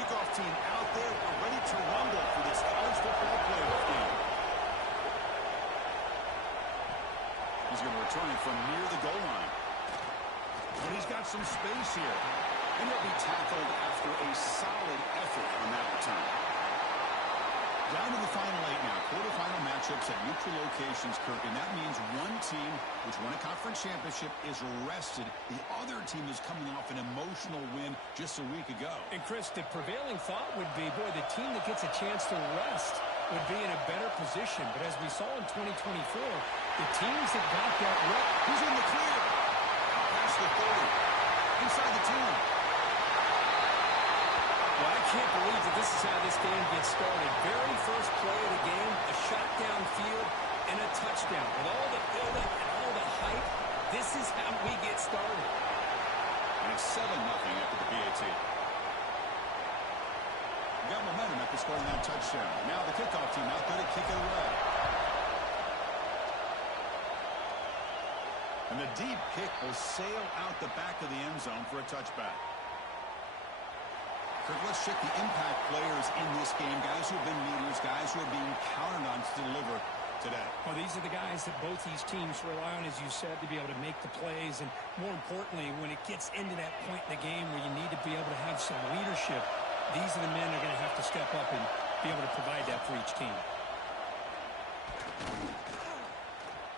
Kickoff team out there, are ready to rumble for this college football playoff game. He's going to return it from near the goal line. But he's got some space here. And he'll be tackled after a solid effort on that return. Down to the final 8 now. Quarterfinal matchups at neutral locations, Kirk. And that means one team, which won a conference championship, is rested. The other team is coming off an emotional win just a week ago. And, Chris, the prevailing thought would be, boy, the team that gets a chance to rest would be in a better position. But as we saw in 2024, the teams that got that rep, who's in the clear? Out past the 30. Inside the 10. Well, I can't believe that this is how this game gets started. Very first play of the game, a shot downfield and a touchdown. With all the build-up and all the hype, this is how we get started. And it's 7-0 after the PAT. We got momentum after scoring that touchdown. Now the kickoff team out there to kick it away. And the deep kick will sail out the back of the end zone for a touchback. Let's check the impact players in this game, guys who have been leaders, guys who are being counted on to deliver today. Well, these are the guys that both these teams rely on, as you said, to be able to make the plays. And more importantly, when it gets into that point in the game where you need to be able to have some leadership, these are the men that are going to have to step up and be able to provide that for each team.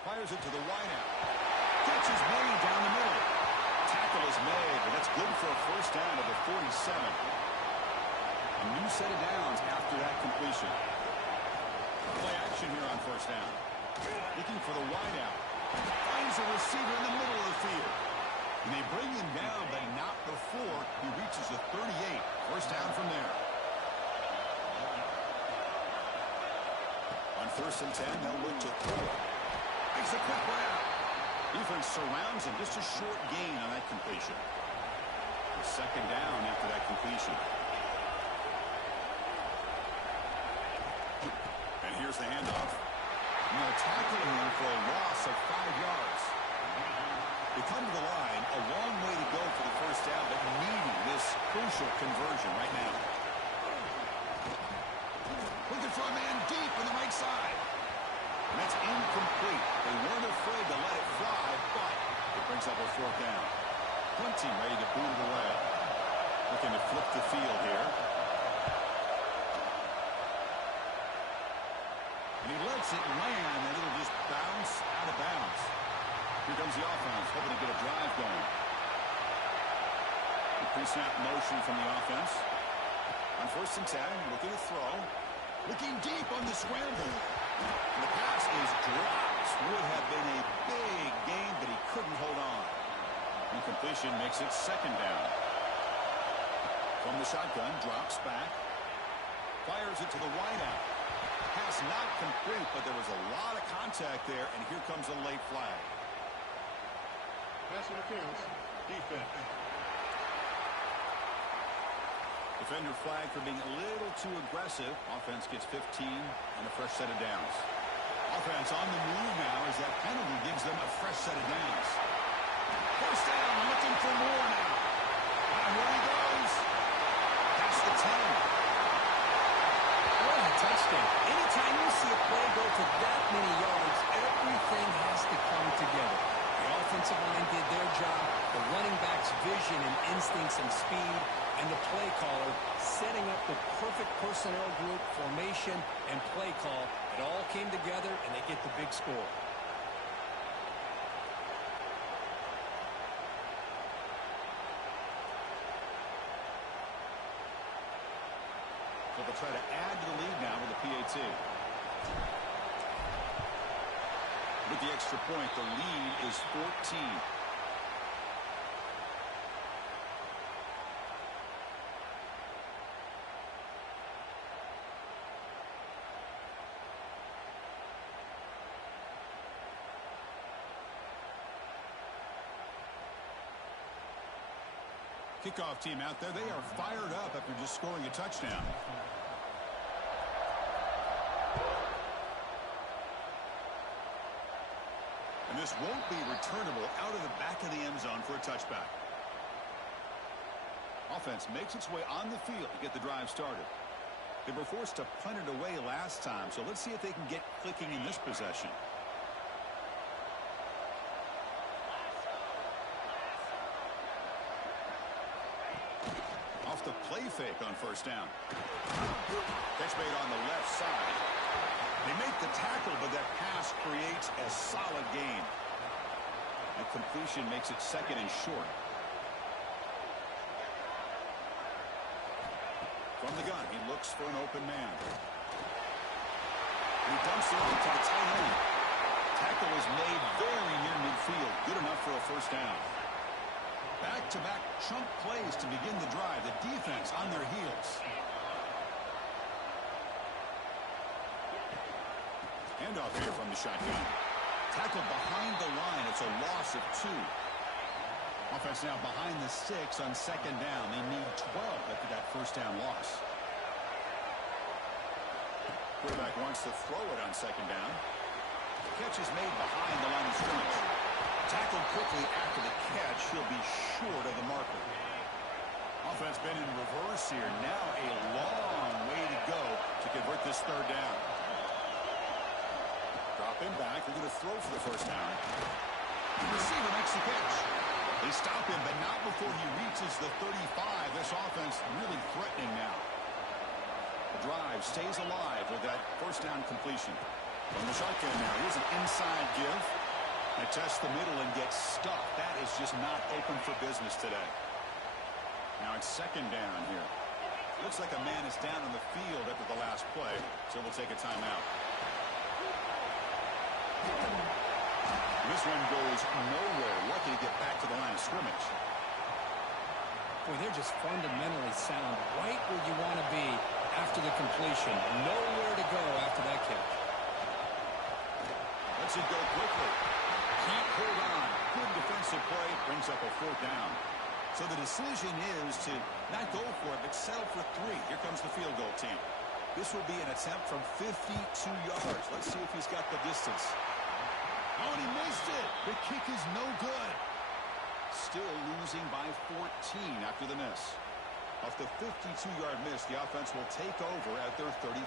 Fires it to the wideout. Catch is made down the middle. Tackle is made, but that's good for a first down of the 47. A new set of downs after that completion. Play action here on first down. Looking for the wideout. Finds a receiver in the middle of the field. And they bring him down, but not before he reaches the 38. First down from there. On first and 10, they'll look to throw. Makes a quick grab. Defense surrounds him. Just a short gain on that completion. The second down after that completion. And here's the handoff. And they'll tackle him for a loss of 5 yards. They come to the line, a long way to go for the first down, but needing this crucial conversion right now. Looking for a man deep on the right side. And that's incomplete. They weren't afraid to let it fly, but it brings up a fourth down. Hunting ready to boot it away. Looking to flip the field here. And he lets it land, and it'll just bounce out of bounds. Here comes the offense, hoping to get a drive going. The pre-snap motion from the offense. On first and 10, looking to throw. Looking deep on the scramble. And the pass is dropped. Would have been a big gain, but he couldn't hold on. Incompletion makes it second down. From the shotgun, drops back. Fires it to the wideout. Pass not complete, but there was a lot of contact there, and here comes a late flag. Pass interference. Defense. Defender flag for being a little too aggressive. Offense gets 15 and a fresh set of downs. Offense on the move now as that penalty gives them a fresh set of downs. First down, looking for more now. Here he goes. Past the 10. What a touchdown. Anytime you see a play go to that many yards, everything has to come together. The offensive line did their job, the running back's vision and instincts and speed, and the play caller setting up the perfect personnel group, formation, and play call. It all came together, and they get the big score. So they'll try to add to the lead now with the PAT. With the extra point, the lead is 14. Kickoff team out there, they are fired up after just scoring a touchdown. And this won't be returnable out of the back of the end zone for a touchback. Offense makes its way on the field to get the drive started. They were forced to punt it away last time, so let's see if they can get clicking in this possession. Off the play fake on first down. Catch made on the left side. They make the tackle, but that pass creates a solid gain. That completion makes it second and short. From the gun, he looks for an open man. He dumps it off to the tight end. Tackle is made very near midfield. Good enough for a first down. Back-to-back chunk plays to begin the drive. The defense on their heels. Handoff here from the shotgun. Tackled behind the line. It's a loss of 2. Offense now behind the 6 on second down. They need 12 after that first down loss. Quarterback wants to throw it on second down. Catch is made behind the line of scrimmage. Tackled quickly after the catch. He'll be short of the marker. Offense been in reverse here. Now a long way to go to convert this third down. Drop him back. They're going to throw for the first down. The receiver makes the catch. They stop him, but not before he reaches the 35. This offense really threatening now. The drive stays alive with that first down completion. From the shotgun now, here's an inside give. They test the middle and get stuffed. That is just not open for business today. Now it's second down here. Looks like a man is down on the field after the last play, so we'll take a timeout. This one goes nowhere. Lucky to get back to the line of scrimmage. Boy, they're just fundamentally sound. Right where you want to be after the completion. Nowhere to go after that kick. Lets it go quickly. Can't hold on. Good defensive play. Brings up a fourth down. So the decision is to not go for it, but settle for 3. Here comes the field goal team. This will be an attempt from 52 yards. Let's see if he's got the distance. Oh, and he missed it. The kick is no good. Still losing by 14 after the miss. Off the 52-yard miss, the offense will take over at their 35.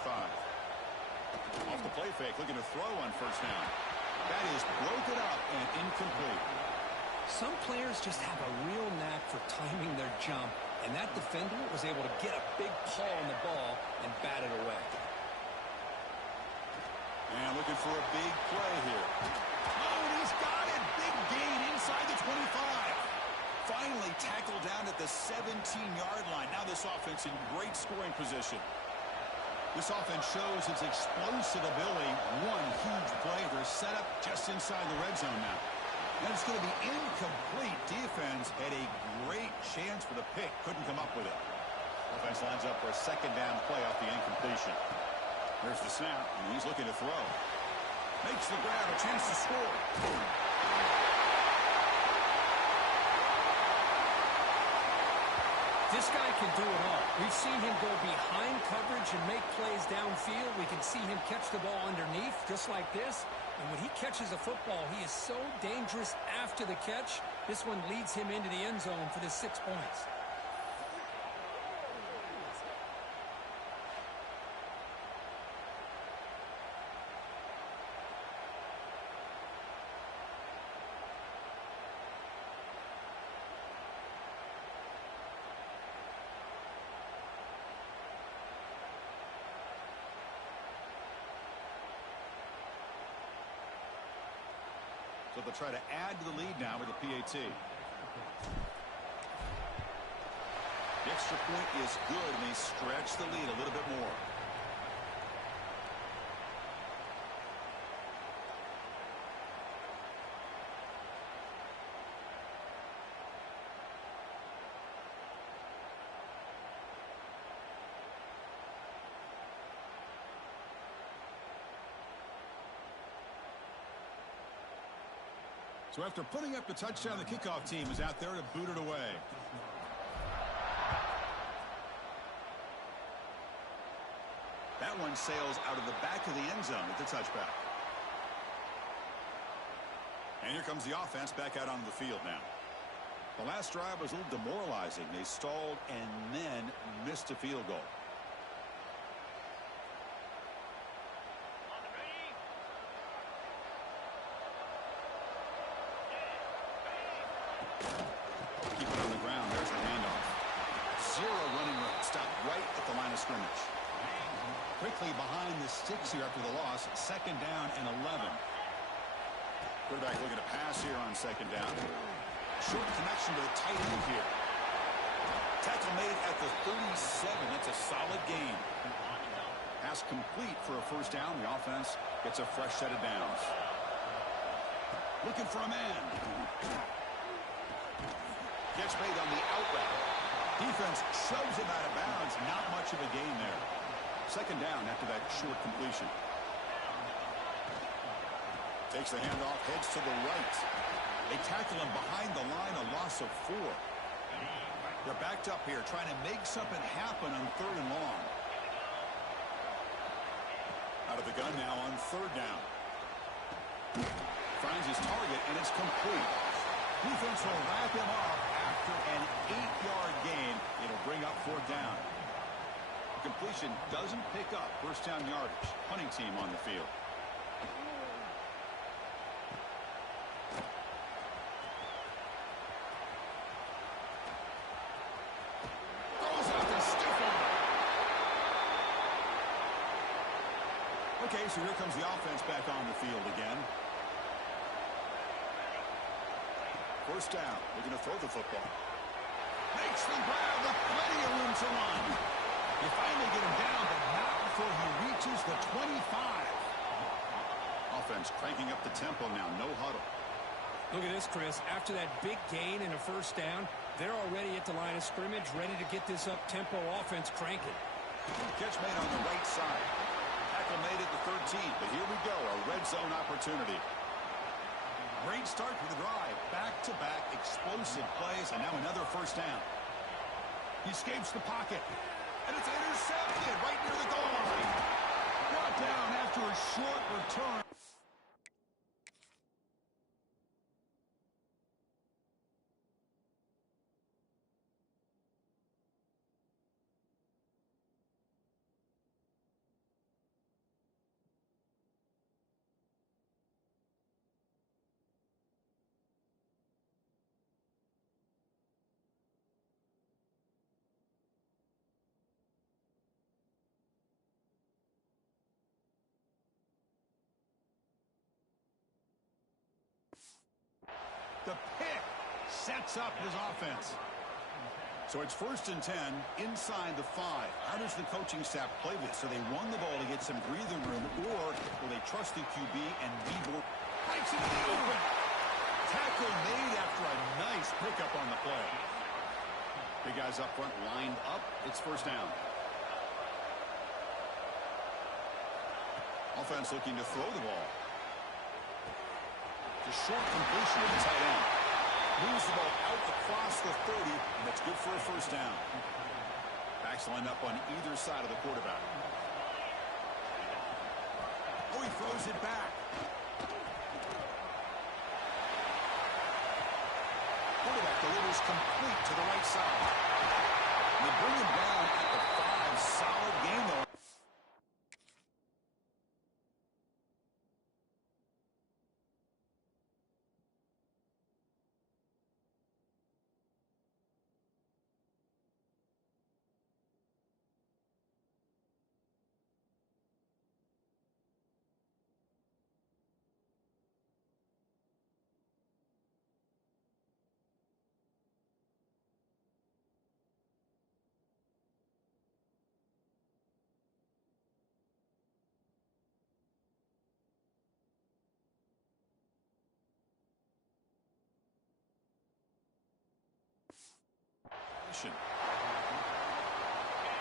Off the play fake, looking to throw on first down. That is broken up and incomplete. Some players just have a real knack for timing their jump, and that defender was able to get a big paw on the ball and bat it away. And looking for a big play here. Oh, and he's got it. Big gain inside the 25. Finally tackled down at the 17-yard line. Now this offense in great scoring position. This offense shows its explosive ability. One huge play. They're set up just inside the red zone now. And it's going to be incomplete. Defense had a great chance for the pick. Couldn't come up with it. Offense lines up for a second down play off the incompletion. There's the snap, and he's looking to throw. Makes the grab, a chance to score. This guy can do it all. We've seen him go behind coverage and make plays downfield. We can see him catch the ball underneath, just like this. And when he catches a football, he is so dangerous after the catch. This one leads him into the end zone for the 6 points. So they'll try to add to the lead now with a PAT. The extra point is good, and they stretch the lead a little bit more. So after putting up the touchdown, the kickoff team is out there to boot it away. That one sails out of the back of the end zone with the touchback. And here comes the offense back out onto the field now. The last drive was a little demoralizing. They stalled and then missed a field goal. Keep it on the ground. There's the handoff. Zero running room. Stop right at the line of scrimmage. Quickly behind the sticks here after the loss. 2nd down and 11. Quarterback looking to pass here on 2nd down. Short connection to the tight end here. Tackle made at the 37. That's a solid gain. Pass complete for a 1st down. The offense gets a fresh set of downs. Looking for a man. Catch made on the out route. Defense shoves him out of bounds. Not much of a gain there. 2nd down after that short completion. Takes the handoff, heads to the right. They tackle him behind the line, a loss of 4. They're backed up here, trying to make something happen on 3rd and long. Out of the gun now on 3rd down. Finds his target, and it's complete. Defense will wrap him up after an 8-yard gain. It'll bring up 4th down. The completion doesn't pick up 1st down yardage. Punting team on the field. Okay, so here comes the offense back on the field again. 1st down. Looking to throw the football. Makes the grab with plenty of room to run. You finally get him down, but not before he reaches the 25. Offense cranking up the tempo now. No huddle. Look at this, Chris. After that big gain and a 1st down, they're already at the line of scrimmage, ready to get this up-tempo offense cranking. Catch made on the right side. Tackle made at the 13, but here we go, a red zone opportunity. Great start to the drive. Back-to-back explosive plays, and now another 1st down. He escapes the pocket, and it's intercepted right near the goal line. Brought down after a short return. The pick sets up his offense. So it's 1st and 10 inside the 5. How does the coaching staff play this? So they run the ball to get some breathing room, or will they trust the QB and be more? Breaks into the open. Tackle made after a nice pickup on the play. Big guys up front lined up. It's 1st down. Offense looking to throw the ball. The short completion to the tight end. Moves the ball out across the 30, and that's good for a 1st down. Backs lined up on either side of the quarterback. Oh, he throws it back. Quarterback delivers complete to the right side. And they bring him down at the 5. Solid game, though.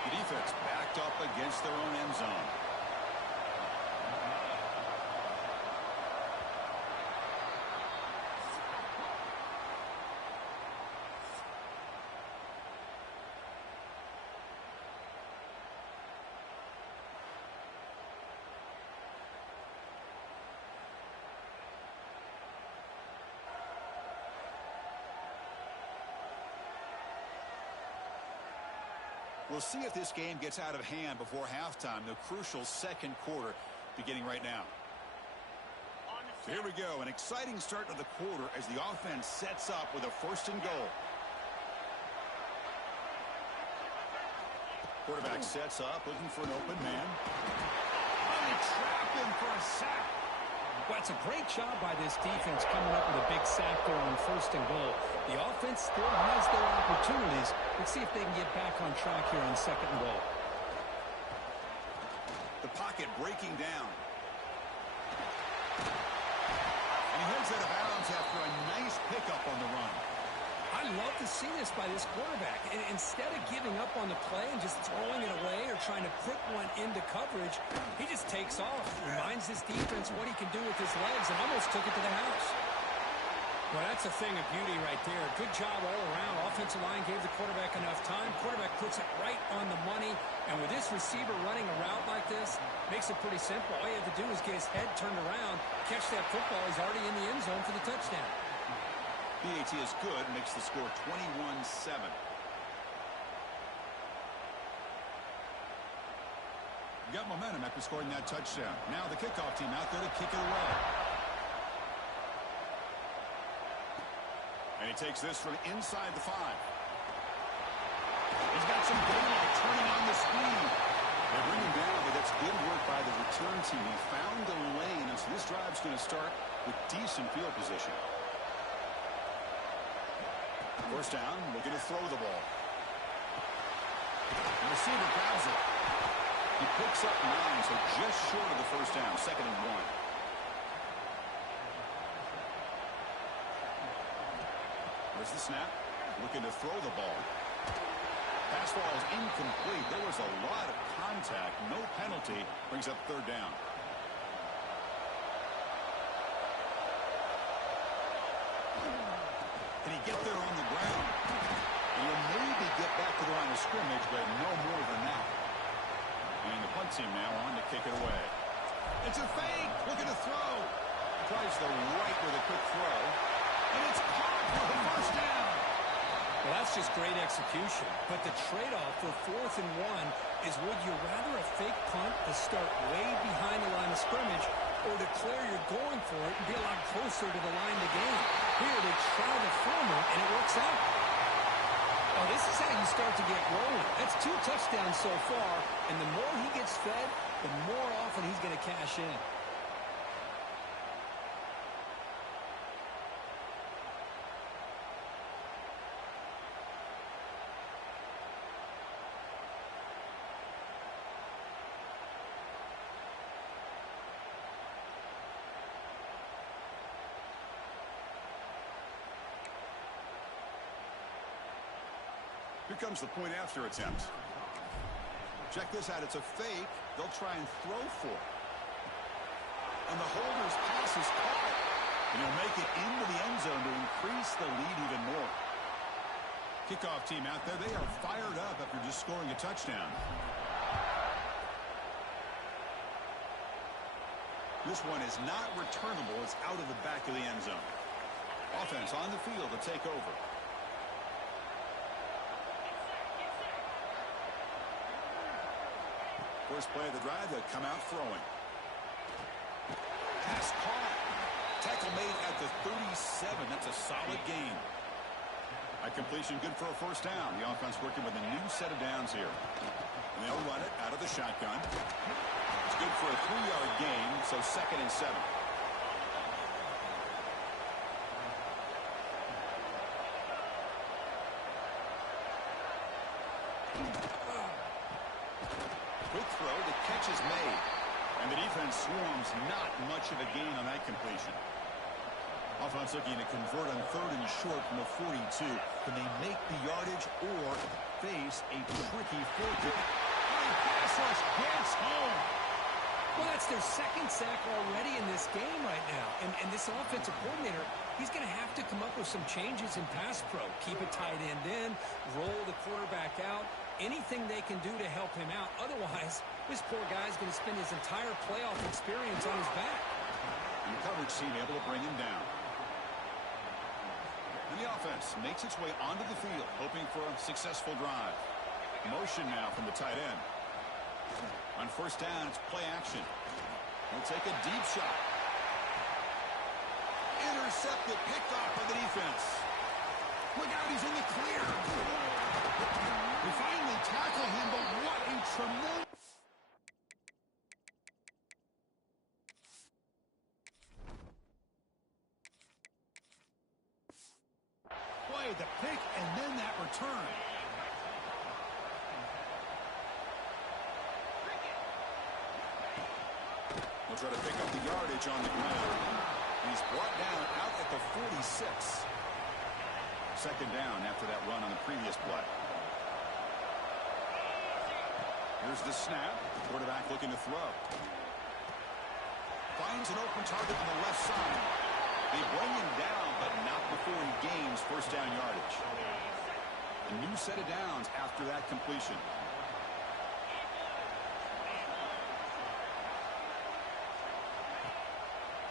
The defense backed up against their own end zone. We'll see if this game gets out of hand before halftime, the crucial second quarter beginning right now. So here we go, an exciting start to the quarter as the offense sets up with a 1st and goal. Quarterback sets up, looking for an open man. And they trap him for a sack. Well, it's a great job by this defense coming up with a big sack there on 1st and goal. The offense still has their opportunities. Let's see if they can get back on track here on 2nd and goal. The pocket breaking down. And he heads out of bounds after a nice pickup on the run. I love to see this by this quarterback. And instead of giving up on the play and just throwing it away or trying to put one into coverage, he just takes off. Reminds his defense what he can do with his legs and almost took it to the house. Well, that's a thing of beauty right there. Good job all around. Offensive line gave the quarterback enough time. Quarterback puts it right on the money. And with this receiver running a route like this, makes it pretty simple. All you have to do is get his head turned around, catch that football. He's already in the end zone for the touchdown. PAT is good, makes the score 21-7. Got momentum after scoring that touchdown. Now the kickoff team out there to kick it away. And he takes this from inside the 5. He's got some daylight turning on the speed. They bring him down, but that's good work by the return team. He found the lane, and so this drive's going to start with decent field position. 1st down, looking to throw the ball. The receiver grabs it. He picks up 9, so just short of the 1st down, 2nd and 1. There's the snap. Looking to throw the ball. Pass ball is incomplete. There was a lot of contact. No penalty. Brings up 3rd down. Can he get there on the ground? He'll maybe get back to the line of scrimmage, but no more than that. And the punt team now on to kick it away. It's a fake. Looking to throw. Tries the right with a quick throw. And it's caught for the 1st down. Well, that's just great execution. But the trade-off for 4th and 1 is, would you rather a fake punt to start way behind the line of scrimmage or declare you're going for it and be a lot closer to the line to gain? Here they try the former, and it works out. Oh, this is how you start to get rolling. That's 2 touchdowns so far, and the more he gets fed, the more often he's going to cash in. Here comes the point after attempt. Check this out. It's a fake. They'll try and throw for it. And the holder's pass is caught. And he'll make it into the end zone to increase the lead even more. Kickoff team out there. They are fired up after just scoring a touchdown. This one is not returnable. It's out of the back of the end zone. Offense on the field to take over. First play of the drive, they'll come out throwing. Pass caught. Tackle made at the 37. That's a solid gain. A completion good for a 1st down. The offense working with a new set of downs here. And they'll run it out of the shotgun. It's good for a 3-yard gain, so 2nd and 7. Quick throw, the catch is made. And the defense swarms, not much of a gain on that completion. Offense looking to convert on 3rd and short from the 42. Can they make the yardage or face a tricky 4th down? Pass rush gets home. Well, that's their 2nd sack already in this game right now. And this offensive coordinator, he's going to have to come up with some changes in pass pro. Keep a tight end in, roll the quarterback out. Anything they can do to help him out. Otherwise, this poor guy's going to spend his entire playoff experience on his back. And the coverage team able to bring him down. And the offense makes its way onto the field, hoping for a successful drive. Motion now from the tight end. On first down, it's play action. He'll take a deep shot. Intercepted, picked off by the defense. Look out, he's in the clear. They finally tackle him, but what a tremendous... play, the pick, and then that return. He'll try to pick up the yardage on the ground. He's brought down out at the 46. Second down after that run on the previous play. Here's the snap. Quarterback looking to throw. Finds an open target on the left side. They bring him down, but not before he gains first down yardage. A new set of downs after that completion.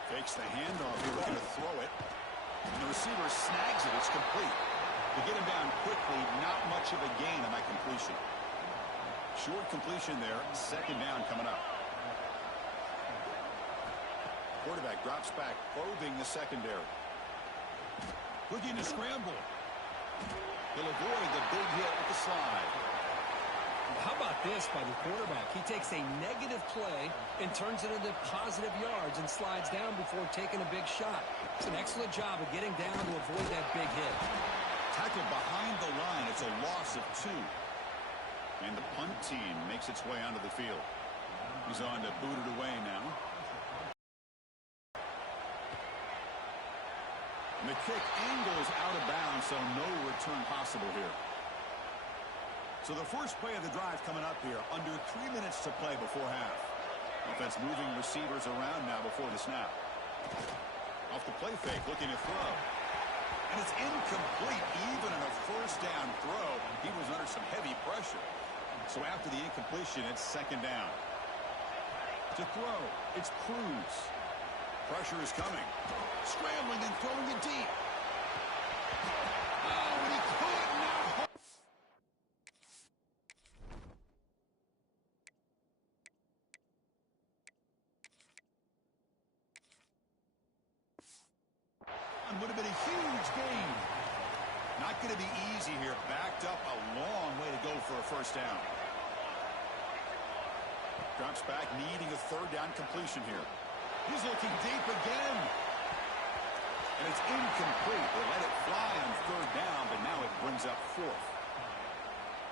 Fakes the handoff here, looking to throw it. And the receiver snags it. It's complete. They get him down quickly. Not much of a gain on that completion. Short completion there. Second down coming up. Quarterback drops back, probing the secondary. Looking to scramble. He'll avoid the big hit with the slide. How about this by the quarterback? He takes a negative play and turns it into positive yards and slides down before taking a big shot. It's an excellent job of getting down to avoid that big hit. Tackled behind the line. It's a loss of 2. And the punt team makes its way onto the field. He's on to boot it away now. And the kick angles out of bounds, so no return possible here. So the first play of the drive coming up here. Under 3 minutes to play before half. Offense moving receivers around now before the snap. Off the play fake, looking to throw. And it's incomplete. Even on a first down throw, he was under some heavy pressure. So after the incompletion, it's second down. To throw, it's Cruz. Pressure is coming. Scrambling and throwing it deep. Oh, and he could not. Would have been a huge gain. Not going to be easy here. Backed up a long way to go for a first down. Drops back, needing a third down completion here. He's looking deep again. And it's incomplete. They let it fly on third down, but now it brings up fourth.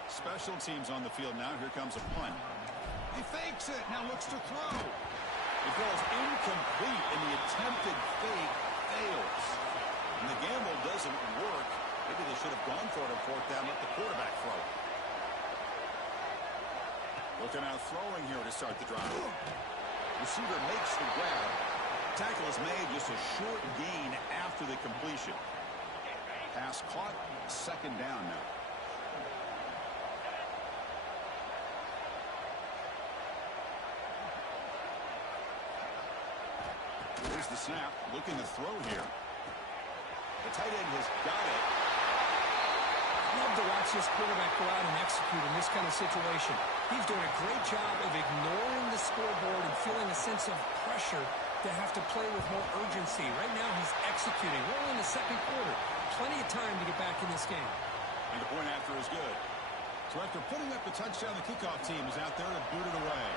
Special teams on the field now. Here comes a punt. He fakes it. Now looks to throw. It goes incomplete, and the attempted fake fails. And the gamble doesn't work. Maybe they should have gone for it on fourth down. Let the quarterback throw. Looking out throwing here to start the drive. Receiver makes the grab. Tackle is made, just a short gain after the completion. Pass caught. Second down now. Here's the snap. Looking to throw here. The tight end has got it. I love to watch this quarterback go out and execute in this kind of situation. He's doing a great job of ignoring the scoreboard and feeling a sense of pressure to have to play with more urgency. Right now he's executing. We're in the second quarter. Plenty of time to get back in this game. And the point after is good. So after putting up the touchdown, the kickoff team is out there to boot it away.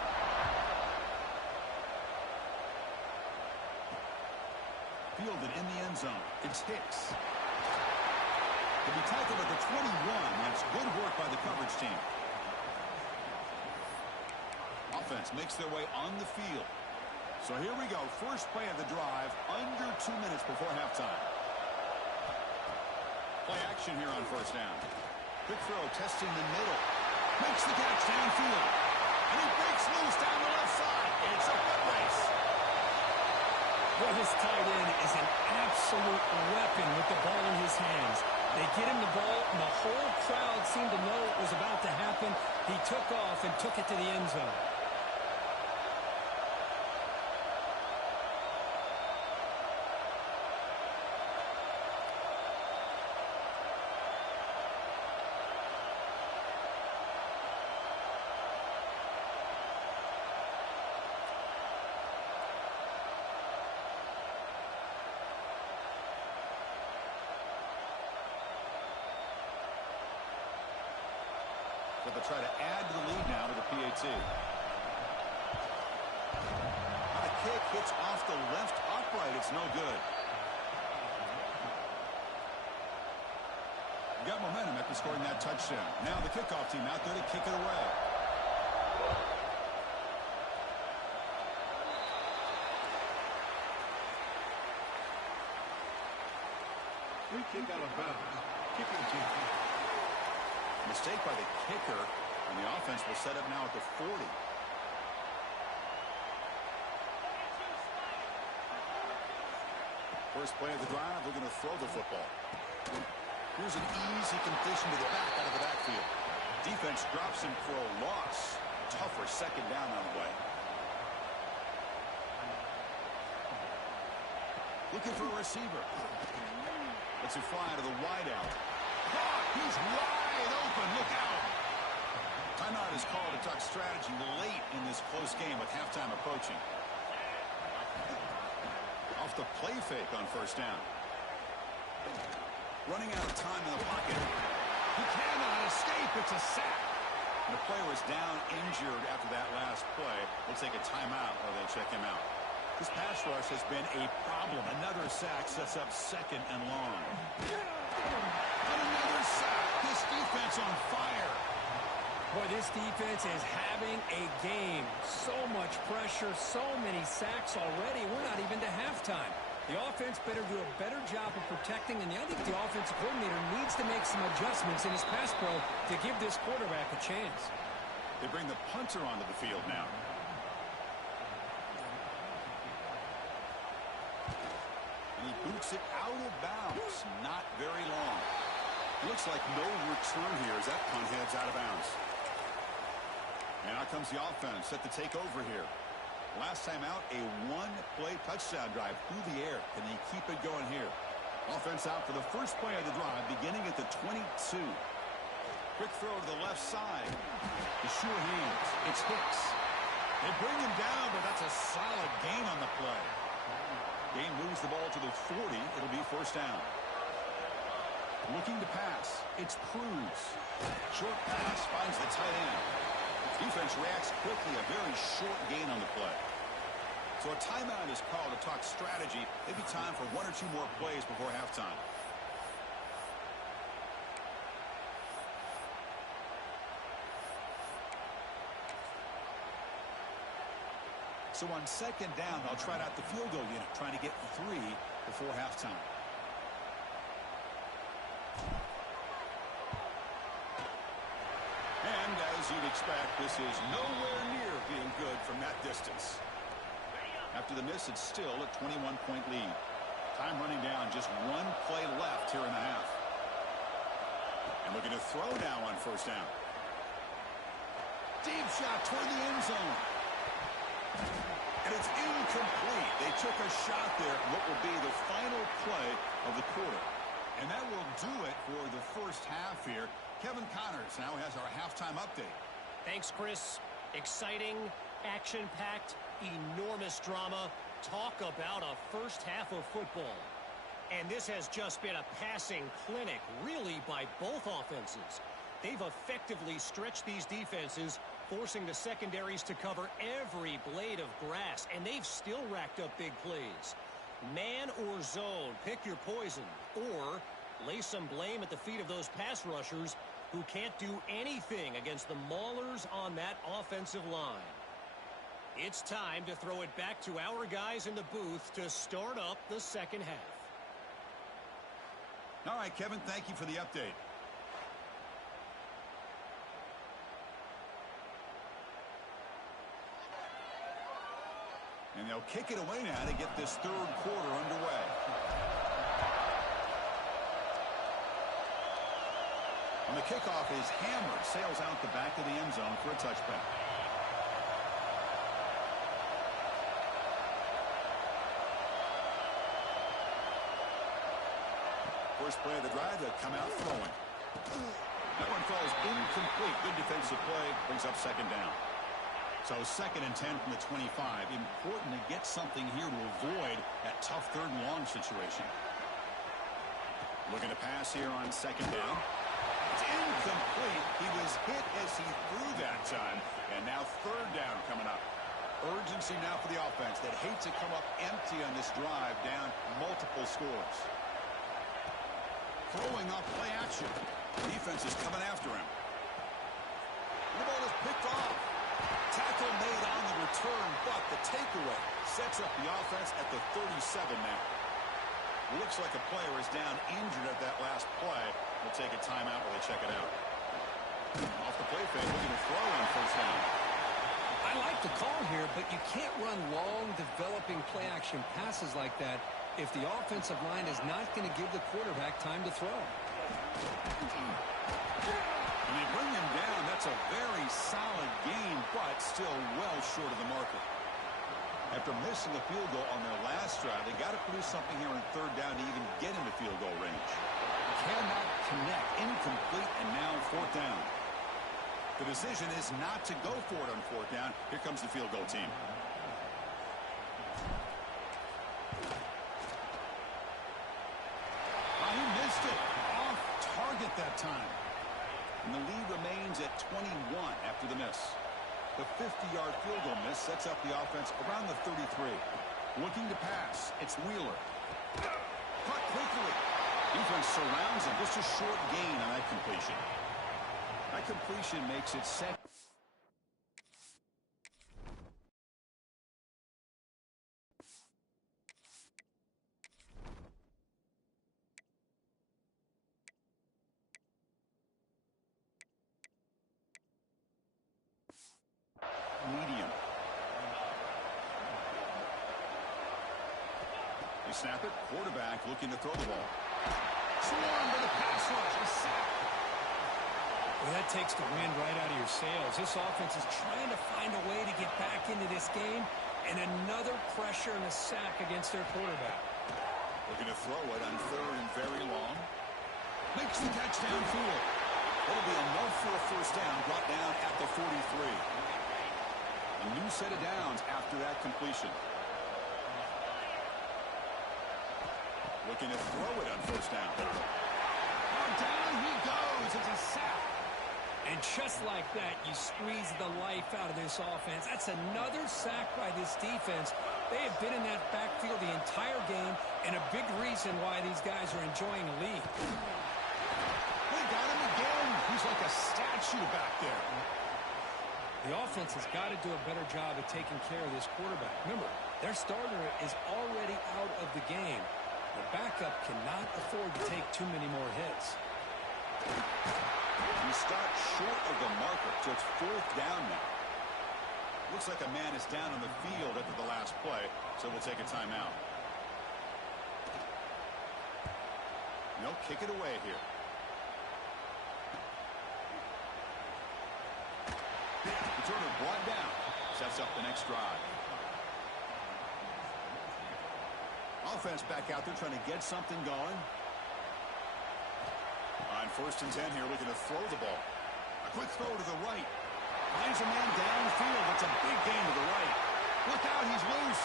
Fielded in the end zone. It's Hicks. He'll be tackled at the 21. That's good work by the coverage team. Offense makes their way on the field. So here we go. First play of the drive. Under 2 minutes before halftime. Play action here on first down. Quick throw, testing the middle. Makes the catch downfield. And he breaks loose down the left side. It's a foot race. Well, his tight end is an absolute weapon with the ball in his hands. They get him the ball, and the whole crowd seemed to know it was about to happen. He took off and took it to the end zone. So they'll try to add to the lead now with the PAT. The kick hits off the left upright. It's no good. You got momentum after scoring that touchdown. Now the kickoff team out there to kick it away. Free kick out of bounds. Kicking team. Mistake by the kicker, and the offense will set up now at the 40. First play of the drive, they're going to throw the football. Here's an easy completion to the back out of the backfield. Defense drops him for a loss. Tougher second down on the way. Looking for a receiver. Lets it fly to the wideout. Caught! He's wide open. Look out! Timeout is called to talk strategy late in this close game with halftime approaching. Off the play fake on first down. Running out of time in the pocket. He cannot escape. It's a sack. And the player is down injured after that last play. They'll take a timeout or they'll check him out. This pass rush has been a problem. Another sack sets up second and long. And another sack. This defense on fire. Boy, this defense is having a game. So much pressure, so many sacks already. We're not even to halftime. The offense better do a better job of protecting, and I think the offensive coordinator needs to make some adjustments in his pass pro to give this quarterback a chance. They bring the punter onto the field now. And he boots it out of bounds. Not very long. Looks like no return here as that punt heads out of bounds. Now comes the offense set to take over here. Last time out, a one-play touchdown drive through the air. Can they keep it going here? Offense out for the first play of the drive, beginning at the 22. Quick throw to the left side. The sure hands. It's Hicks. They bring him down, but that's a solid gain on the play. Gain moves the ball to the 40. It'll be first down. Looking to pass. It's Cruz. Short pass finds the tight end. Defense reacts quickly. A very short gain on the play. So a timeout is called to talk strategy. Maybe time for one or two more plays before halftime. So on second down, they'll try out the field goal unit, trying to get 3 before halftime. And as you'd expect, this is nowhere near being good from that distance. After the miss, it's still a 21-point lead. Time running down, just one play left here in the half. And looking to throw now on first down. Deep shot toward the end zone. And it's incomplete. They took a shot there, what will be the final play of the quarter. And that will do it for the first half here. Kevin Connors now has our halftime update. Thanks, Chris. Exciting, action-packed, enormous drama. Talk about a first half of football. And this has just been a passing clinic, really, by both offenses. They've effectively stretched these defenses, forcing the secondaries to cover every blade of grass, and they've still racked up big plays. Man or zone, pick your poison, or lay some blame at the feet of those pass rushers who can't do anything against the maulers on that offensive line. It's time to throw it back to our guys in the booth to start up the second half. All right, Kevin, thank you for the update. And they'll kick it away now to get this third quarter underway. And the kickoff is hammered, sails out the back of the end zone for a touchback. First play of the drive, they'll come out throwing. That one falls incomplete. Good defensive play, brings up second down. So second and 10 from the 25. Important to get something here to avoid that tough third and long situation. Looking to pass here on second down. It's incomplete. Incomplete. He was hit as he threw that time. And now third down coming up. Urgency now for the offense that hates to come up empty on this drive, down multiple scores. Throwing off play action. Defense is coming after him. The ball is picked off. Tackle made on the return, but the takeaway sets up the offense at the 37 now. Looks like a player is down injured at that last play. We'll take a timeout while they check it out. Off the play fake, looking to throw on first down. I like the call here, but you can't run long, developing play-action passes like that if the offensive line is not going to give the quarterback time to throw. And they bring him down. That's a very solid game, but still well short of the marker. After missing a field goal on their last drive, they got to produce something here on third down to even get into field goal range. Cannot connect. Incomplete, and now fourth down. The decision is not to go for it on fourth down. Here comes the field goal team. He missed it. Off target that time. And the lead remains at 21 after the miss. The 50-yard field goal miss sets up the offense around the 33. Looking to pass. It's Wheeler. Caught quickly. Defense surrounds him. Just a short gain on that completion. That completion makes it second. Medium. They snap it. Quarterback looking to throw the ball. Swarmed by the pass rush. A sack. Well, that takes the wind right out of your sails. This offense is trying to find a way to get back into this game, and another pressure and a sack against their quarterback. Looking to throw it on third and very long. Makes the catch downfield. That'll be enough for a first down, brought down at the 43. A new set of downs after that completion. Looking to throw it on first down. Oh, down he goes. It's a sack. And just like that, you squeeze the life out of this offense. That's another sack by this defense. They have been in that backfield the entire game, and a big reason why these guys are enjoying a lead. They got him again. He's like a statue back there. The offense has got to do a better job of taking care of this quarterback. Remember, their starter is already out of the game. The backup cannot afford to take too many more hits. He stopped short of the marker, so it's fourth down now. Looks like a man is down on the field after the last play, so we'll take a timeout. No, kick it away here. Returner brought down. Sets up the next drive. Offense back out there trying to get something going. On first and 10 here, looking to throw the ball. A quick throw to the right. Finds a man downfield. That's a big gain to the right. Look out, he's loose.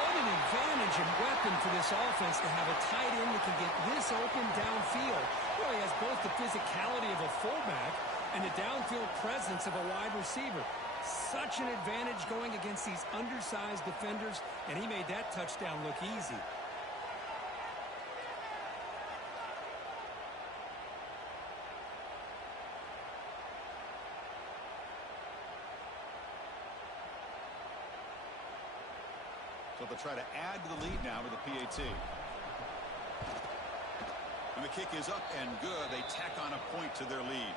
What an advantage and weapon for this offense to have a tight end that can get this open downfield. Well, he has both the physicality of a fullback and the downfield presence of a wide receiver. Such an advantage going against these undersized defenders, and he made that touchdown look easy. So they'll try to add to the lead now with the PAT. And the kick is up and good. They tack on a point to their lead.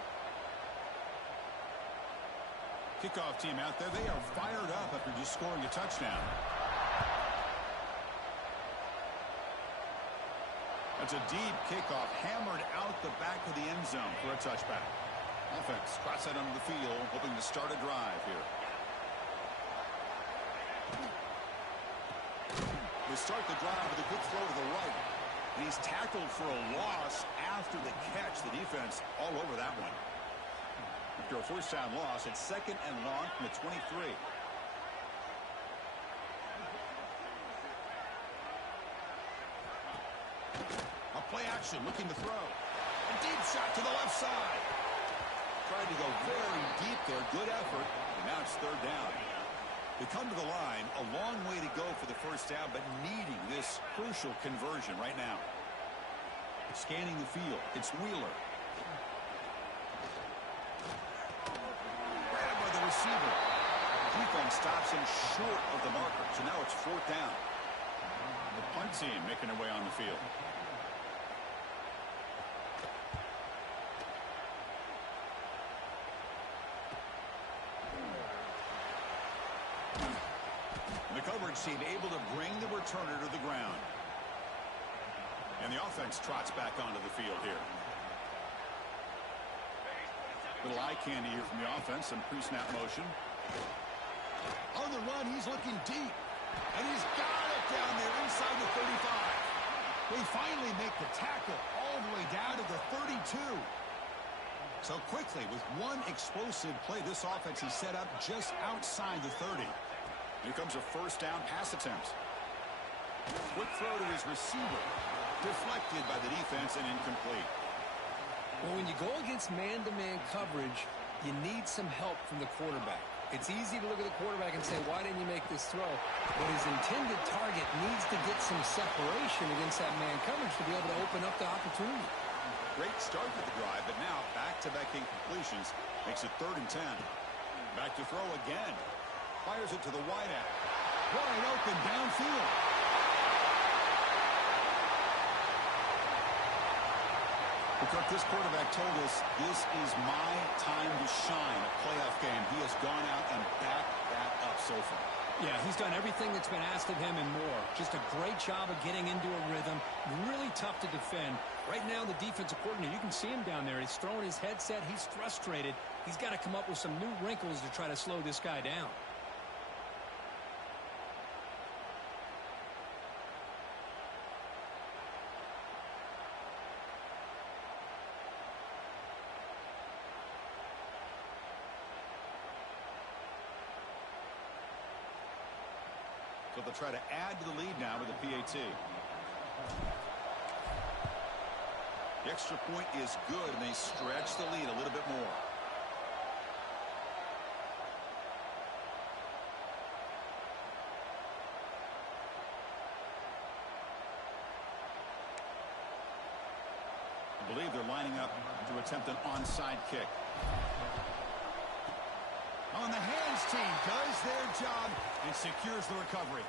Kickoff team out there. They are fired up after just scoring a touchdown. That's a deep kickoff, hammered out the back of the end zone for a touchback. Offense cross that onto the field, hoping to start a drive here. They start the drive with a good throw to the right. And he's tackled for a loss after the catch. The defense all over that one. After a first down loss, it's second and long from the 23. A play action, looking to throw. A deep shot to the left side. Tried to go very deep there. Good effort. And now it's third down. They come to the line. A long way to go for the first down, but needing this crucial conversion right now. Scanning the field. It's Wheeler. Grabbed by the receiver. The defense stops him short of the marker. So now it's fourth down. The punt team making their way on the field. The coverage team able to bring the returner to the ground. And the offense trots back onto the field here. Little eye candy here from the offense. Some pre-snap motion. On the run, he's looking deep. And he's got it down there inside the 35. They finally make the tackle all the way down to the 32. So quickly, with one explosive play, this offense is set up just outside the 30. Here comes a first down pass attempt. Quick throw to his receiver. Deflected by the defense and incomplete. Well, when you go against man-to-man coverage, you need some help from the quarterback. It's easy to look at the quarterback and say, why didn't you make this throw? But his intended target needs to get some separation against that man coverage to be able to open up the opportunity. Great start to the drive, but now back-to-back incompletions makes it 3rd and 10. Back to throw again. Fires it to the wideout. Wide open downfield. Because this quarterback told us this is my time to shine, a playoff game. He has gone out and backed that up so far. Yeah, he's done everything that's been asked of him and more. Just a great job of getting into a rhythm. Really tough to defend. Right now, the defensive coordinator, you can see him down there. He's throwing his headset. He's frustrated. He's got to come up with some new wrinkles to try to slow this guy down. So they'll try to add to the lead now with a PAT. The extra point is good, and they stretch the lead a little bit more. I believe they're lining up to attempt an onside kick. On the hands team does their job and secures the recovery.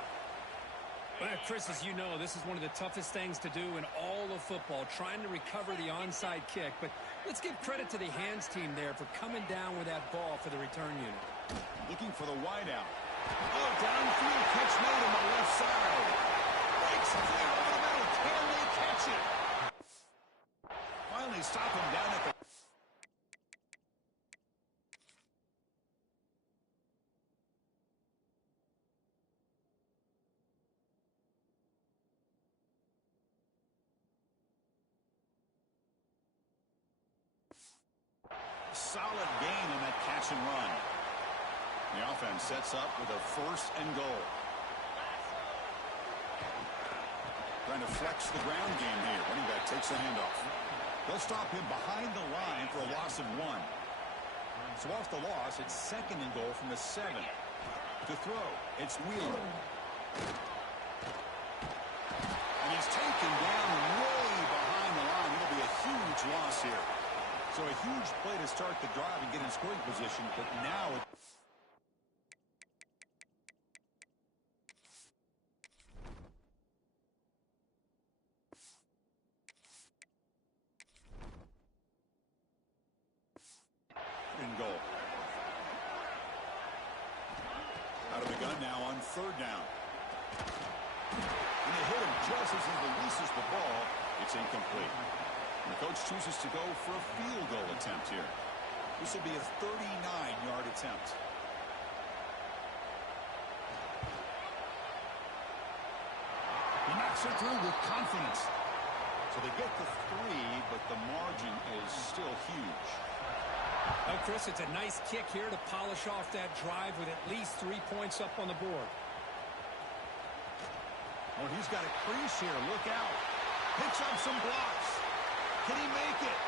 Well, Chris, as you know, this is one of the toughest things to do in all of football, trying to recover the onside kick. But let's give credit to the hands team there for coming down with that ball for the return unit. Looking for the wideout. Oh, downfield catch made on the left side. Breaks clear over the middle. Can they catch it? Finally stop him down at the... Solid gain on that catch and run. The offense sets up with a 1st and goal. Trying to flex the ground game here. Running back takes the handoff. They'll stop him behind the line for a loss of 1. So off the loss, it's 2nd and goal from the 7. To throw, it's Wheeler. And he's taken down way behind the line. It'll be a huge loss here. So a huge play to start the drive and get in scoring position, but now it... in goal. Out of the gun now on 3rd down. And they hit him just as he releases the ball. It's incomplete. And the coach chooses to go for a field goal attempt here. This will be a 39-yard attempt. He knocks it through with confidence. So they get the 3, but the margin is still huge. Well, Chris, it's a nice kick here to polish off that drive with at least 3 points up on the board. Oh, he's got a crease here. Look out. Picks up some blocks. Can he make it?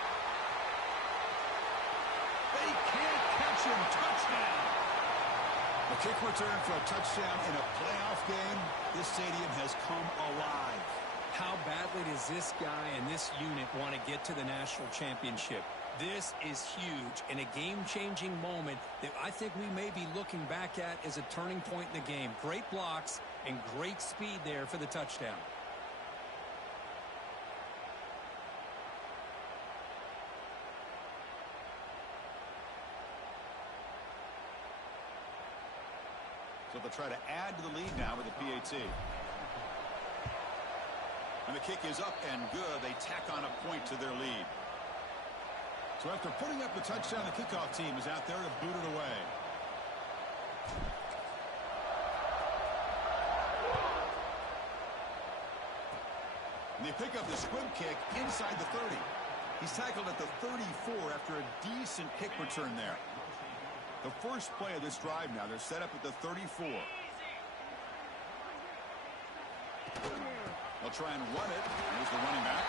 Kick return for a touchdown in a playoff game. This stadium has come alive. How badly does this guy and this unit want to get to the national championship? This is huge and a game-changing moment that I think we may be looking back at as a turning point in the game. Great blocks and great speed there for the touchdown. So they'll try to add to the lead now with the PAT. And the kick is up and good. They tack on a point to their lead. So after putting up the touchdown, the kickoff team is out there to boot it away. And they pick up the squib kick inside the 30. He's tackled at the 34 after a decent kick return there. The first play of this drive now, they're set up at the 34. They'll try and run it. Here's the running back.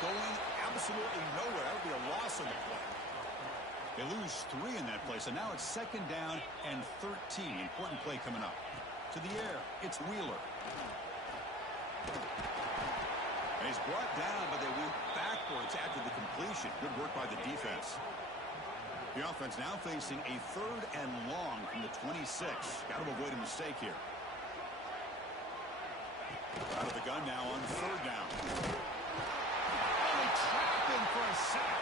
Going absolutely nowhere. That would be a loss on the play. They lose 3 in that play, so now it's second down and 13. Important play coming up. To the air, it's Wheeler. And he's brought down, but they went backwards after the completion. Good work by the defense. The offense now facing a 3rd and long from the 26. Got to avoid a mistake here. Out of the gun now on 3rd down. Oh, they trap him for a sack.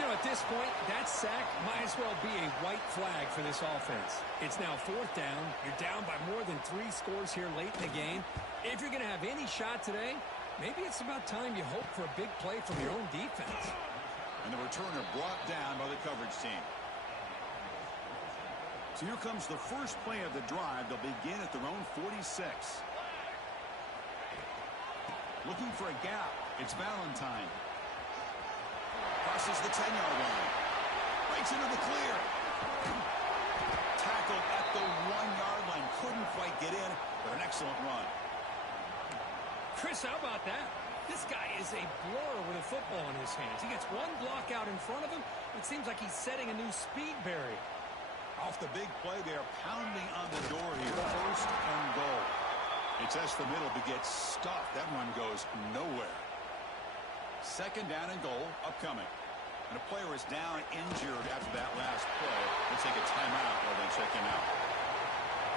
You know, at this point, that sack might as well be a white flag for this offense. It's now 4th down. You're down by more than 3 scores here late in the game. If you're going to have any shot today, maybe it's about time you hope for a big play from your own defense. And the returner brought down by the coverage team. So here comes the first play of the drive. They'll begin at their own 46. Looking for a gap. It's Valentine. Crosses the 10-yard line. Breaks into the clear. Tackled at the 1-yard line. Couldn't quite get in, but an excellent run. Chris, how about that? This guy is a blur with a football in his hands. He gets one block out in front of him. It seems like he's setting a new speed barrier. Off the big play, they're pounding on the door here. 1st and goal. It's S the middle, but gets stuffed. That run goes nowhere. 2nd down and goal upcoming. And a player is down injured after that last play. They'll take a timeout while they check him out.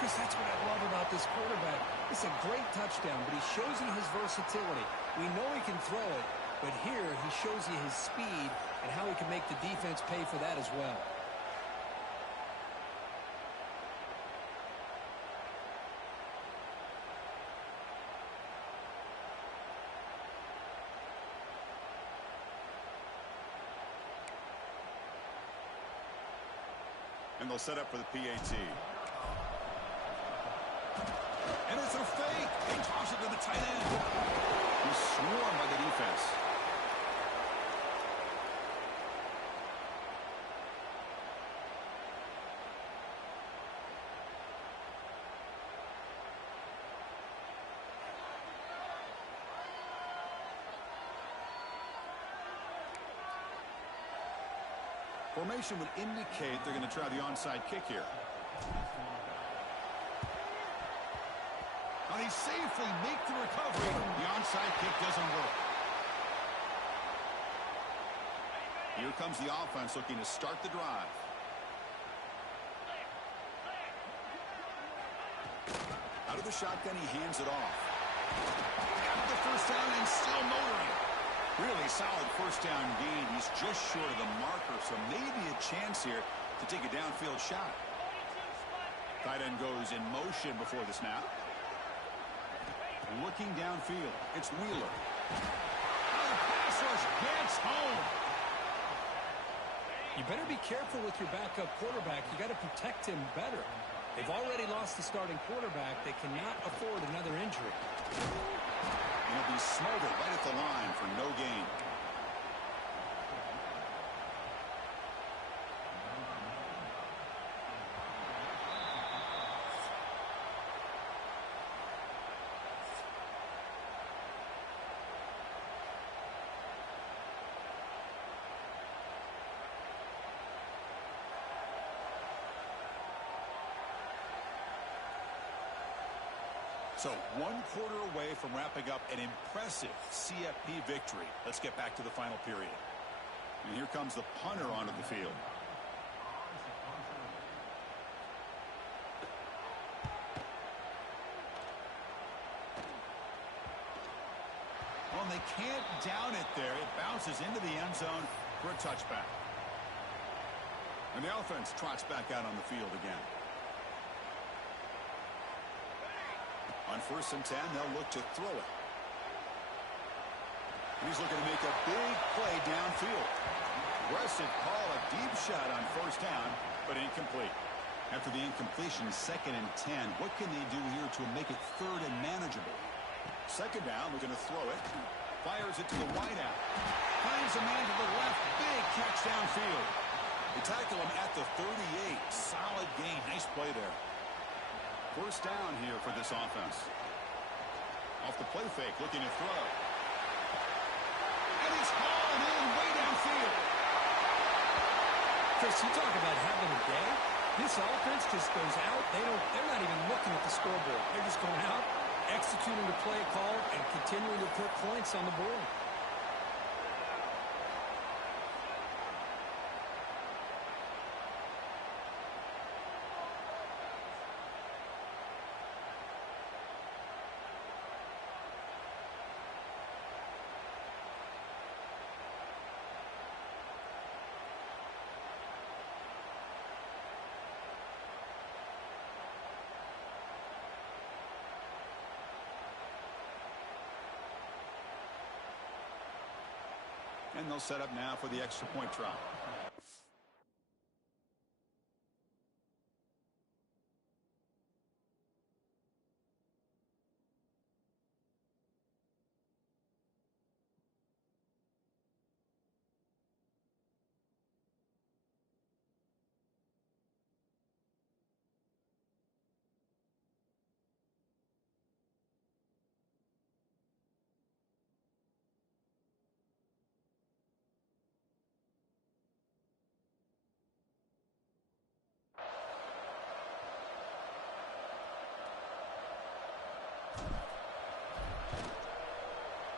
Chris, that's what I love about this quarterback. It's a great touchdown, but he shows you his versatility. We know he can throw it, but here he shows you his speed and how he can make the defense pay for that as well. And they'll set up for the PAT. And it's a fake. They toss it to the tight end. He's swarmed by the defense. Formation would indicate they're going to try the onside kick here. And they safely make the recovery. The onside kick doesn't work. Here comes the offense looking to start the drive. Out of the shotgun, he hands it off. Got the 1st down and still motoring. Really solid 1st down gain. He's just short of the marker, so maybe a chance here to take a downfield shot. Tight end goes in motion before the snap. Looking downfield, it's Wheeler. Oh, the pass rush gets home. You better be careful with your backup quarterback. You got to protect him better. They've already lost the starting quarterback. They cannot afford another injury. He'll be smothered right at the line for no gain. So 1 quarter away from wrapping up an impressive CFP victory. Let's get back to the final period. And here comes the punter onto the field. Well, they can't down it there. It bounces into the end zone for a touchback. And the offense trots back out on the field again. On 1st and 10, they'll look to throw it. He's looking to make a big play downfield. Aggressive call, a deep shot on 1st down, but incomplete. After the incompletion, 2nd and 10. What can they do here to make it 3rd and manageable? 2nd down, looking to throw it. Fires it to the wideout. Finds a man to the left. Big catch downfield. They tackle him at the 38. Solid gain. Nice play there. 1st down here for this offense. Off the play fake, looking to throw. And he's hauled in way downfield. Chris, you talk about having a day. This offense just goes out. They're not even looking at the scoreboard. They're just going out, executing the play call, and continuing to put points on the board. And they'll set up now for the extra point try.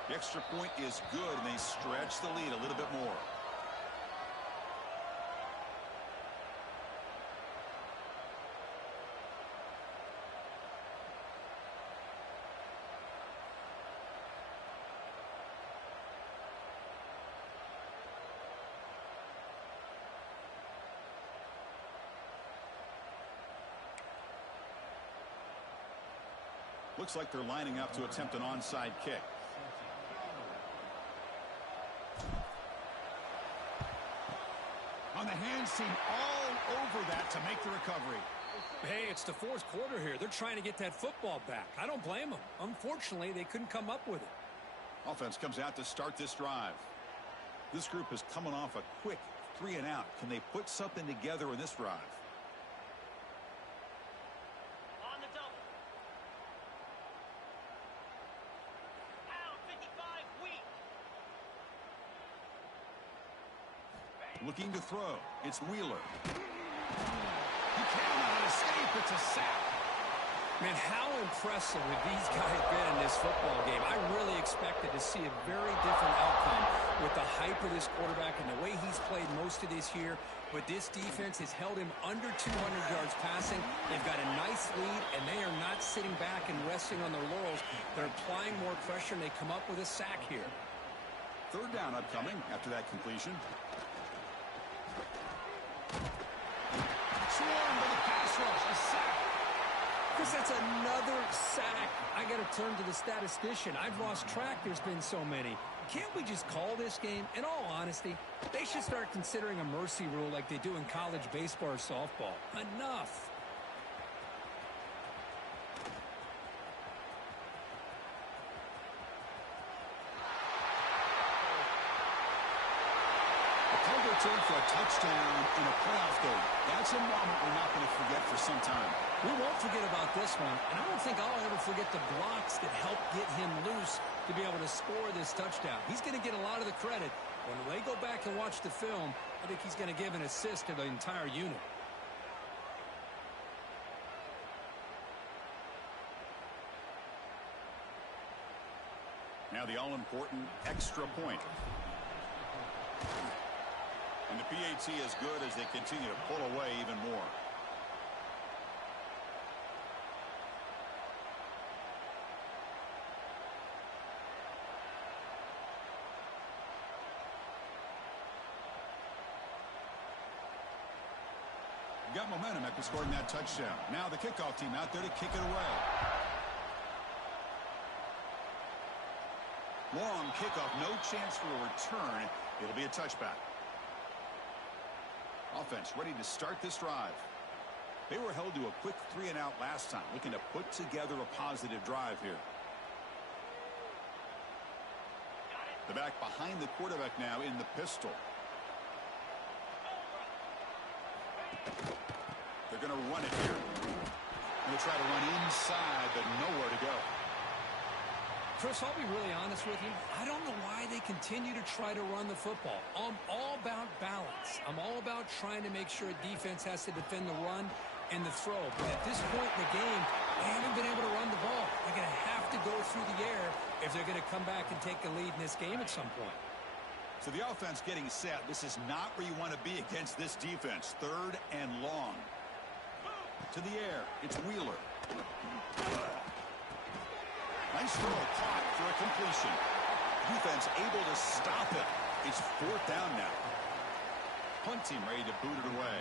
The extra point is good, and they stretch the lead a little bit more. Looks like they're lining up to attempt an onside kick. On the hands team all over that to make the recovery. Hey, it's the 4th quarter here. They're trying to get that football back. I don't blame them. Unfortunately, they couldn't come up with it. Offense comes out to start this drive. This group is coming off a quick 3 and out. Can they put something together in this drive? On the double. Out 55 weak. Looking to throw. It's Wheeler. He cannot escape. It's a sack. Man, how impressive have these guys been in this football game? I really expected to see a very different outcome with the hype of this quarterback and the way he's played most of this year. But this defense has held him under 200 yards passing. They've got a nice lead, and they are not sitting back and resting on their laurels. They're applying more pressure, and they come up with a sack here. 3rd down upcoming after that completion. Swarmed by the pass rush. A sack. Chris, that's another sack. I got to turn to the statistician. I've lost track. There's been so many. Can't we just call this game? In all honesty, they should start considering a mercy rule like they do in college baseball or softball. Enough. Return for a touchdown in a playoff game. That's a moment we're not going to forget for some time. We won't forget about this one, and I don't think I'll ever forget the blocks that helped get him loose to be able to score this touchdown. He's going to get a lot of the credit. When they go back and watch the film, I think he's going to give an assist to the entire unit. the all-important extra point. And the PAT is good as they continue to pull away even more. Got momentum after scoring that touchdown. Now the kickoff team out there to kick it away. Long kickoff, no chance for a return. It'll be a touchback. Offense ready to start this drive. They were held to a quick 3-and-out last time, looking to put together a positive drive here. The back behind the quarterback now in the pistol. They're going to run it here. They'll try to run inside, but nowhere to go. Chris, I'll be really honest with you. I don't know why they continue to try to run the football. I'm all about balance. I'm all about trying to make sure a defense has to defend the run and the throw. But at this point in the game, they haven't been able to run the ball. They're going to have to go through the air if they're going to come back and take the lead in this game at some point. So the offense getting set. This is not where you want to be against this defense. 3rd and long. To the air. It's Wheeler. Nice throw caught for a completion. Defense able to stop it. It's 4th down now. Punt team ready to boot it away.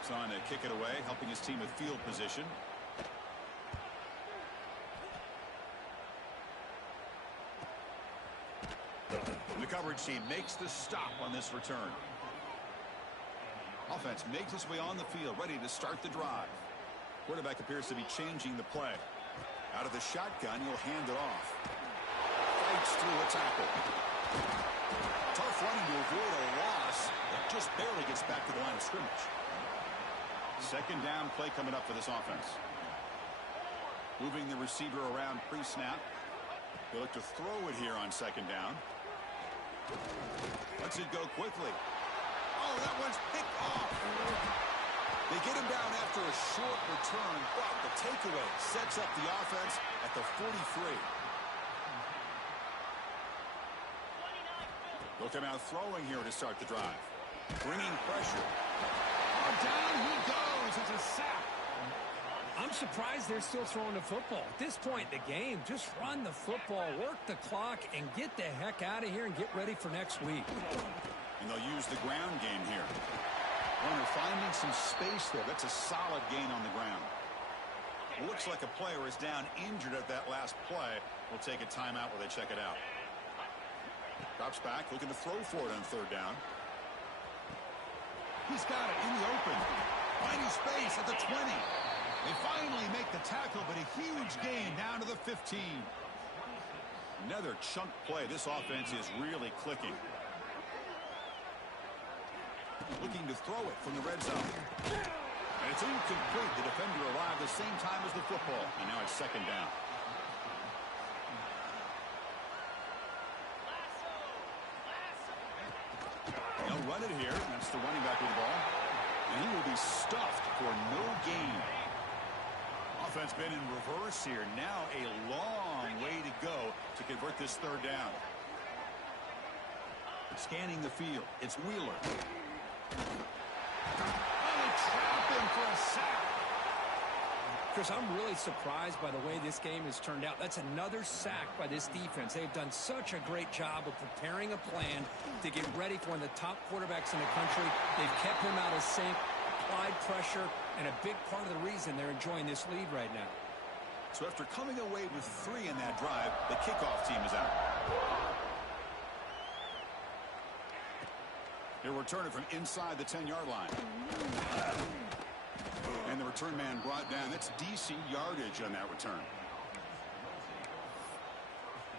It's on to kick it away, helping his team with field position. The coverage team makes the stop on this return. Offense makes its way on the field, ready to start the drive. Quarterback appears to be changing the play. Out of the shotgun, he'll hand it off. Fights through a tackle. Tough running to avoid a loss, but just barely gets back to the line of scrimmage. 2nd down play coming up for this offense. Moving the receiver around pre-snap. They look to throw it here on 2nd down. Lets it go quickly. Oh, that one's picked off. They get him down after a short return, but the takeaway sets up the offense at the 43. They'll come out throwing here to start the drive. Bringing pressure. Oh, down he goes. It's a sack. I'm surprised they're still throwing the football. At this point in the game, just run the football, work the clock, and get the heck out of here and get ready for next week. And they'll use the ground game here. Runner finding some space there. That's a solid gain on the ground. Looks like a player is down injured at that last play. We'll take a timeout while they check it out. Drops back, looking to throw for it on 3rd down. He's got it in the open. Finding space at the 20. They finally make the tackle, but a huge gain down to the 15. Another chunk play. This offense is really clicking. Looking to throw it from the red zone. And it's incomplete. The defender arrived the same time as the football. And now it's 2nd down. They'll run it here. That's the running back with the ball. And he will be stuffed for no gain. Offense been in reverse here. Now a long way to go to convert this 3rd down. Scanning the field. It's Wheeler. Oh, they trap him for a sack. Chris, I'm really surprised by the way this game has turned out. That's another sack by this defense. They've done such a great job of preparing a plan to get ready for one of the top quarterbacks in the country. They've kept him out of sync, applied pressure, and a big part of the reason they're enjoying this lead right now. So after coming away with 3 in that drive, the kickoff team is out. He'll return it from inside the 10-yard line. And the return man brought down. That's decent yardage on that return.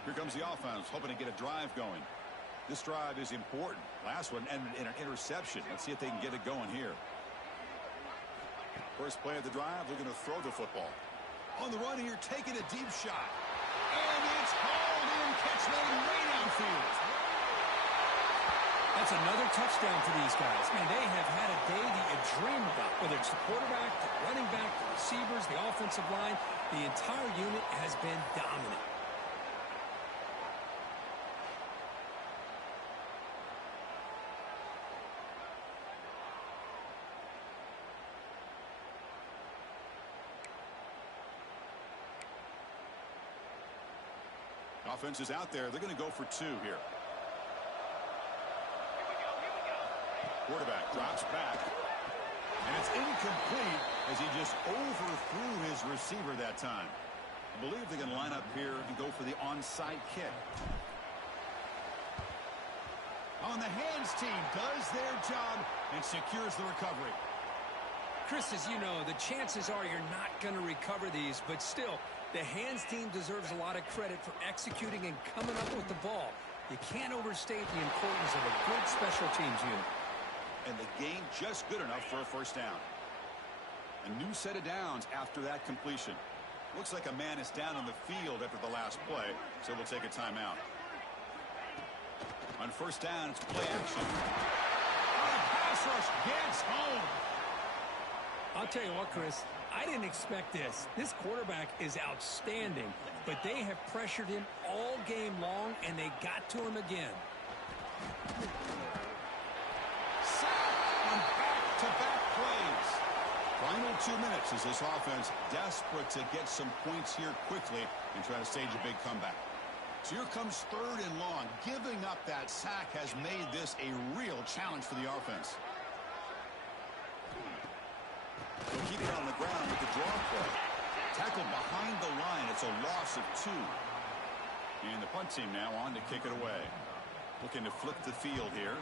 Here comes the offense, hoping to get a drive going. This drive is important. Last one ended in an interception. Let's see if they can get it going here. First play of the drive, they're going to throw the football. On the run here, taking a deep shot. And it's hauled in, catch made way downfield. That's another touchdown for these guys. Man, they have had a day that you dream about. Whether it's the quarterback, the running back, the receivers, the offensive line, the entire unit has been dominant. Offense is out there. They're going to go for 2 here. Quarterback drops back. And it's incomplete as he just overthrew his receiver that time. I believe they're going to line up here and go for the onside kick. On the hands team does their job and secures the recovery. Chris, as you know, the chances are you're not going to recover these, but still, the hands team deserves a lot of credit for executing and coming up with the ball. You can't overstate the importance of a good special teams unit. And the game just good enough for a first down. A new set of downs after that completion. Looks like a man is down on the field after the last play, so we'll take a timeout. On first down, it's play action. Oh, the pass rush gets home. I'll tell you what, Chris, I didn't expect this. This quarterback is outstanding, but they have pressured him all game long, and they got to him again. Sack on back-to-back plays. Final 2 minutes as this offense desperate to get some points here quickly and try to stage a big comeback. So here comes 3rd and long. Giving up that sack has made this a real challenge for the offense. They'll keep it on the ground with the draw play. Tackled behind the line. It's a loss of 2. And the punt team now on to kick it away. Looking to flip the field here.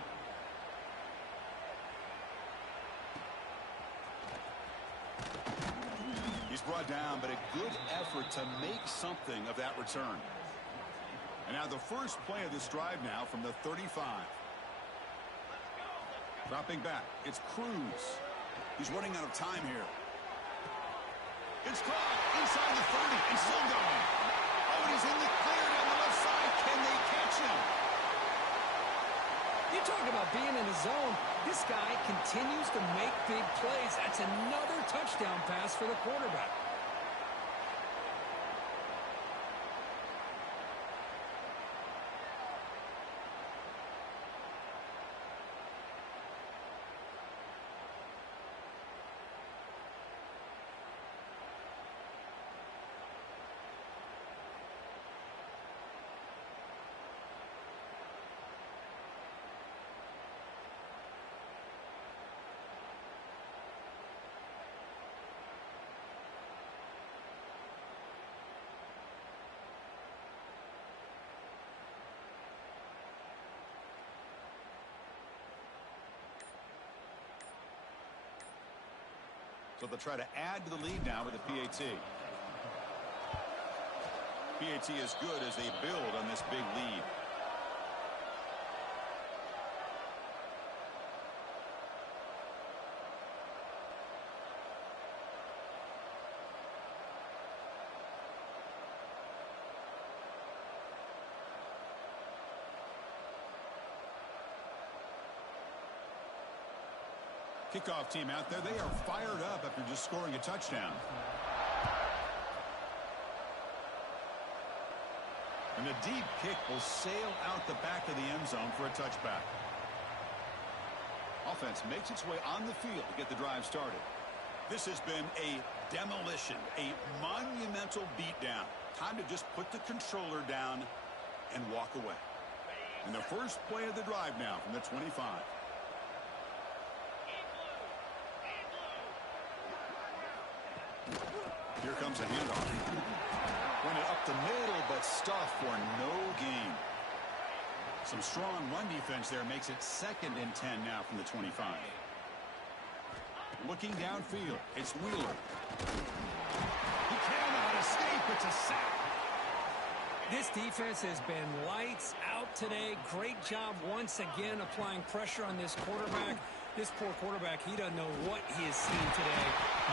He's brought down, but a good effort to make something of that return. And now the first play of this drive now from the 35. Dropping back. It's Cruz. He's running out of time here. It's caught inside the 30 and still going. Oh, and he's in the clear down the left side. Can they catch him? You talk about being in the zone. This guy continues to make big plays. That's another touchdown pass for the quarterback. So they'll try to add to the lead now with the PAT. PAT is good as they build on this big lead. Kickoff team out there. They are fired up after just scoring a touchdown. And the deep kick will sail out the back of the end zone for a touchback. Offense makes its way on the field to get the drive started. This has been a demolition, a monumental beatdown. Time to just put the controller down and walk away. And the first play of the drive now from the 25. Here comes a handoff. Pointed up the middle, but stuffed for no gain. Some strong run defense there makes it 2nd and 10 now from the 25. Looking downfield, it's Wheeler. He cannot escape. It's a sack. This defense has been lights out today. Great job once again applying pressure on this quarterback. This poor quarterback, he doesn't know what he has seen today.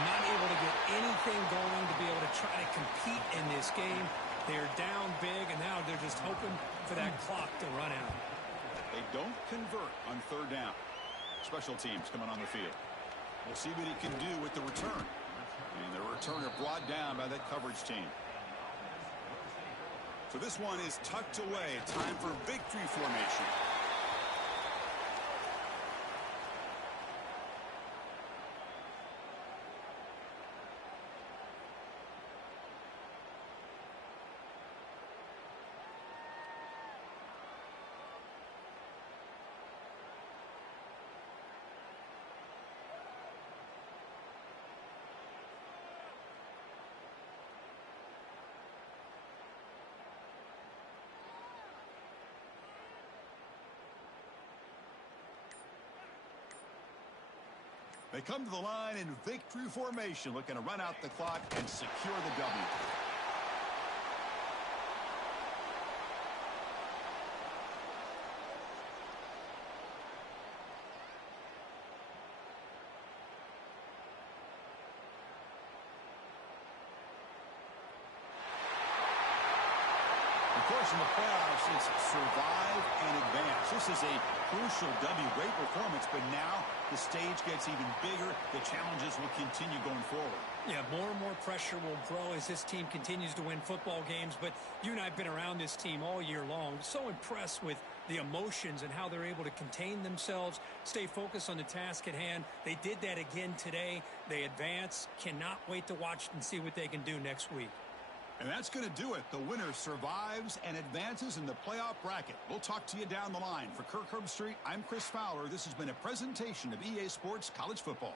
Not able to get anything going to be able to try to compete in this game. They're down big, and now they're just hoping for that clock to run out. They don't convert on 3rd down. Special teams coming on the field. We'll see what he can do with the return. And the returner brought down by that coverage team. So this one is tucked away. Time for victory formation. They come to the line in victory formation, looking to run out the clock and secure the W. Of course, in the playoffs, it's survive and advance. This is a crucial W. Great performance, but now the stage gets even bigger. The challenges will continue going forward. Yeah, more and more pressure will grow as this team continues to win football games, but you and I have been around this team all year long. So impressed with the emotions and how they're able to contain themselves, stay focused on the task at hand. They did that again today. They advance. Cannot wait to watch and see what they can do next week. And that's going to do it. The winner survives and advances in the playoff bracket. We'll talk to you down the line. For Kirk Herbstreit, I'm Chris Fowler. This has been a presentation of EA Sports College Football.